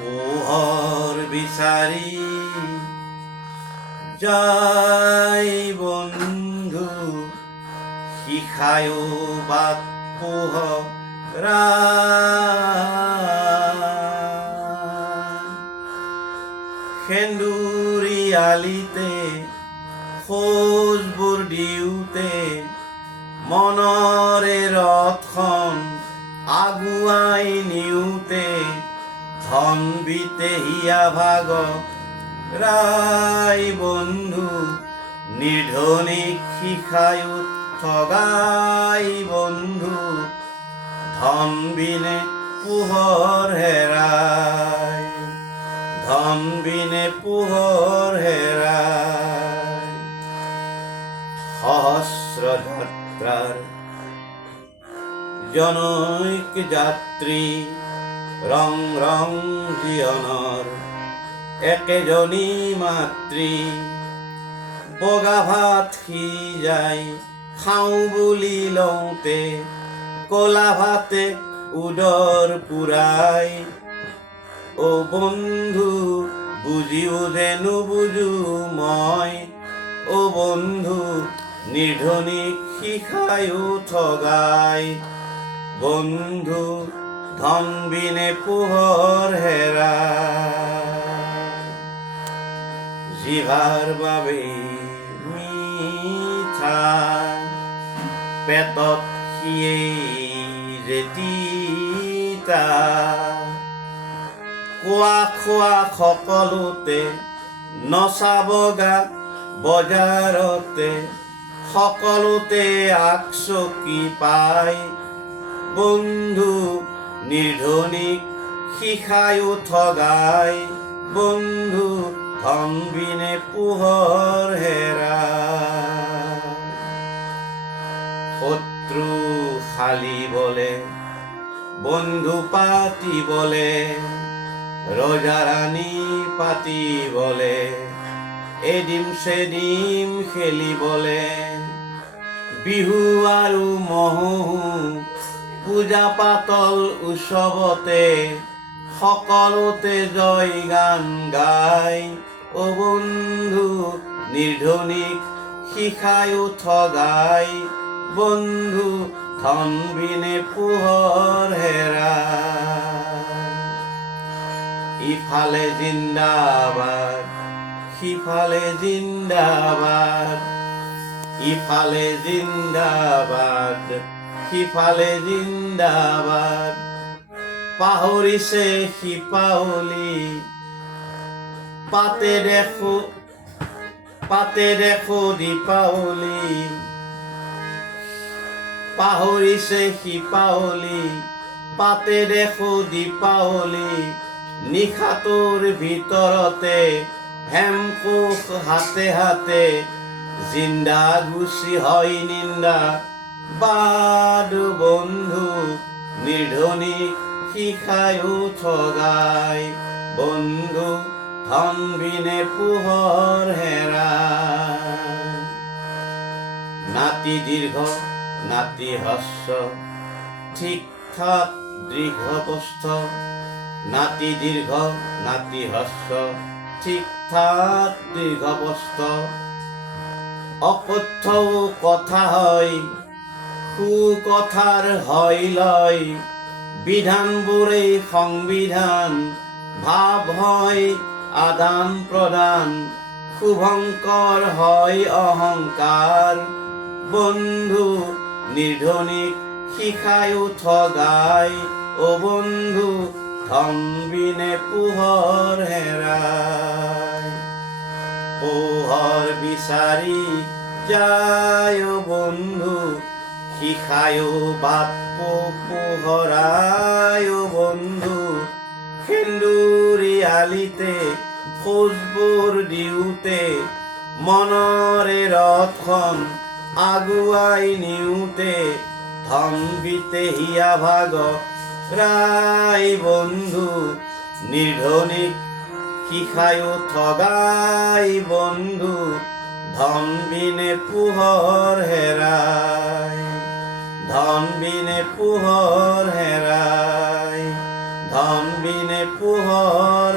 পোহৰ বিচাৰি যাই বন্ধু, শিখায়ো বাট পোহৰা। সেন্দুৰী আলিতে খোজবোৰ দিওঁতে মনৰে ৰথখন আগুৱাই নিওঁতে ধন বিতে হিয়া ভাগ ৰাই বন্ধু, নিৰ্ধনিক শিখায়ো ঠগাই বন্ধু, ধন বিনে পোহৰ হেৰাই, ধন বিনে পোহৰ হেৰাই। সহস্ৰ যাত্ৰাৰ জনৈক যাত্ৰী, ৰং ৰং জীৱনৰ একেজনী মাতৃ। বগা ভাত সিজাই খাওঁ বুলি লওঁতে কলা ভাতে উদৰ পুৰাই। অ বন্ধু বুজিও যে নুবুজো মই, অ বন্ধু নিৰ্ধনিক শিখায়ো ঠগাই বন্ধু, ধন বিনে পোহৰ হেৰাই। জিভাৰ বাবে মিঠা পেটত সিয়েই যে তিতা, কোৱা খোৱা সকলোতে নচা বগা বজাৰতে সকলোতে আকচকি পাই বন্ধু, নিৰ্ধনিক শিখায়ো ঠগাই বন্ধু, ধন বিনে পোহৰ হেৰাই। শত্ৰু খালিবলে বন্ধু পাতিবলে, ৰজা ৰাণী পাতিবলে, এডিম সেডিম খেলিবলে, বিহু আৰু মহোহো পূজা পাতল উৎসৱতে সকলোতে জয় গান গাই। অ বন্ধু নিৰ্ধনিক শিখায়ো ঠগাই বন্ধু, ধন বিনে পোহৰ হেৰাই। ইফালে জিন্দাবাদ সিফালে জিন্দাবাদ, ইফালে জিন্দাবাদ সিফালে জিন্দাবাদ। পাহৰিছে শিপাৱলী পাতে দেখো দীপাৱলী, পাহৰিছে শিপাৱলী পাতে দেখো দীপাৱলী। নিশাটোৰ ভিতৰতে হেমকোষ হাতে হাতে, জিন্দা গুচি হয় নিন্দা বাদ বন্ধু, নিৰ্ধনিক শিখায়ো ঠগাই বন্ধু, ধন বিনে পোহৰ হেৰাই। নাতি দীৰ্ঘ নাতি হস্য ঠিক ঠাক দীৰ্ঘপ্ৰস্থ, নাতি দীৰ্ঘ নাতি হস্য ঠিক ঠাক দীৰ্ঘপ্ৰস্থ। অকথ্যও কথা হয় সুকথাৰ হয় লয়, বিধানবোৰেই সংবিধান ভাৱ হয় আদান প্ৰদান। শুভঙ্কৰ হয় অহংকাৰ বন্ধু, নিৰ্ধনিক শিখায়ো ঠগাই অ বন্ধু, ধন বিনে পোহৰ হেৰাই। পোহৰ বিচাৰি যায় অ বন্ধু, শিখায়ো বাট পোহৰাই অ বন্ধু। সেন্দুৰী আলিতে খোজবোৰ দিওঁতে মনৰে ৰথখন আগুৱাই নিওঁতে ধন বিতে হিয়া ভাগ ৰাই বন্ধু, নিৰ্ধনিক শিখায়ো ঠগাই বন্ধু, ধন বিনে পোহৰ হেৰাই, ধন বিনে পোহৰ হেৰাই, ধন বিনে পোহৰ